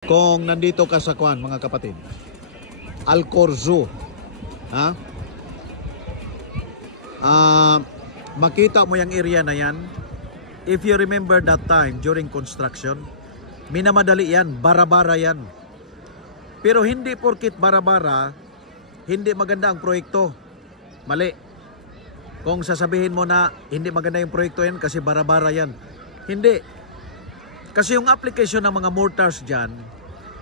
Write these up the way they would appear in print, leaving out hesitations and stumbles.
Kung nandito ka sa Kwan, mga kapatid, Alcor Zoo, ha? Makita mo yung area na yan. If you remember that time during construction, minamadali yan, bara-bara yan. Pero hindi porkit bara-bara, hindi maganda ang proyekto. Mali. Kung sasabihin mo na hindi maganda yung proyekto yan kasi bara-bara yan. Hindi. Kasi yung application ng mga mortars dyan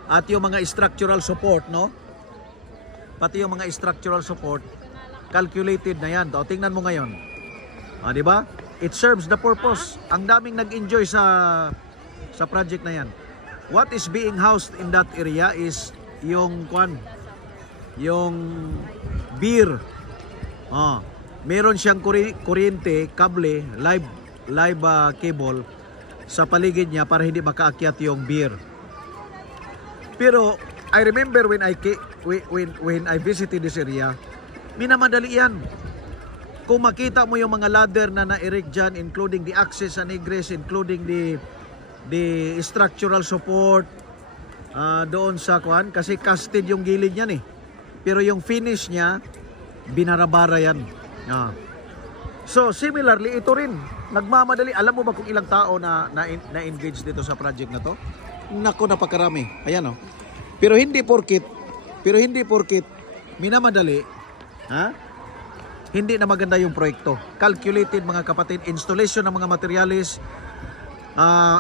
at yung mga structural support, no? Pati yung mga structural support, calculated na yan. O, tingnan mo ngayon. Di ba? It serves the purpose. Ang daming nag-enjoy sa project na yan. What is being housed in that area is yung beer. Meron siyang kuryente, kable, live cable sa paligid niya para hindi makaakyat yung beer. Pero I remember when I visited this area, minamadali yan. Kung makita mo yung mga ladder na na-erect dyan, including the access and egress, including the structural support doon sa Kwan, kasi casted yung gilid niyan eh. Pero yung finish niya, binarabara yan. So similarly, ito rin, nagmamadali. Alam mo ba kung ilang tao na-engage dito sa project na to? Naku, napakarami. Ayan o. Pero hindi porkit minamadali, hindi na maganda yung proyekto. Calculated, mga kapatid, installation ng mga materialis,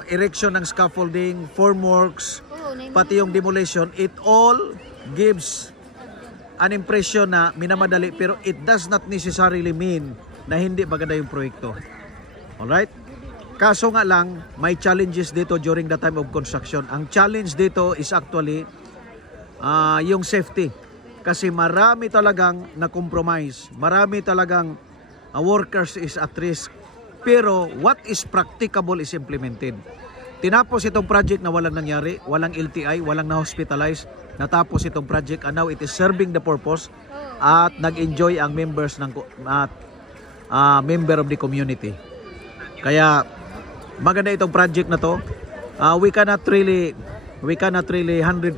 erection ng scaffolding, formworks, pati yung demolition, it all gives an impression na minamadali, pero it does not necessarily mean na hindi maganda yung proyekto. Alright? Kaso nga lang, may challenges dito during the time of construction. Ang challenge dito is actually yung safety. Kasi marami talagang na-compromise. Marami talagang workers is at risk. Pero what is practicable is implemented. Tinapos itong project na walang nangyari, walang LTI, walang na-hospitalize. Natapos itong project and now it is serving the purpose at nag-enjoy ang members ng member of the community. Kaya maganda itong project na to. We cannot really 100%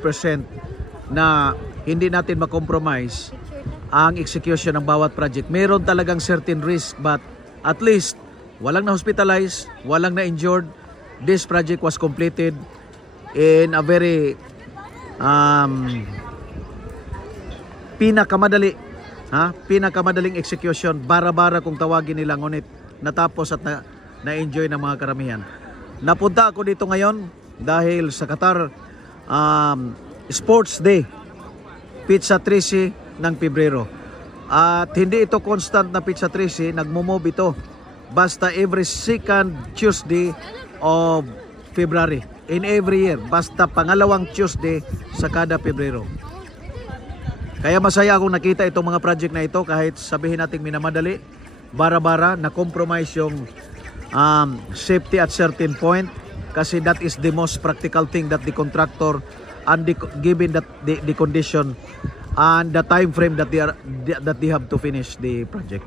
na hindi natin makompromise ang execution ng bawat project. Meron talagang certain risk, but at least walang na-hospitalize, walang na-injured. This project was completed in a very pinakamadaling execution, bara-bara kung tawagin nila, ngunit natapos at na-enjoy ng mga karamihan. Napunta ako dito ngayon dahil sa Qatar Sports Day, Pizza 13 ng Pebrero. At hindi ito constant na Pizza 13, nagmo-move ito. Basta every second Tuesday of February. In every year, basta pangalawang Tuesday sa kada Pebrero. Kaya masaya akong nakita itong mga project na ito, kahit sabihin natin minamadali, bara-bara, na-compromise yung safety at certain point, kasi that is the most practical thing that the contractor, and given that the condition and the time frame that they have to finish the project.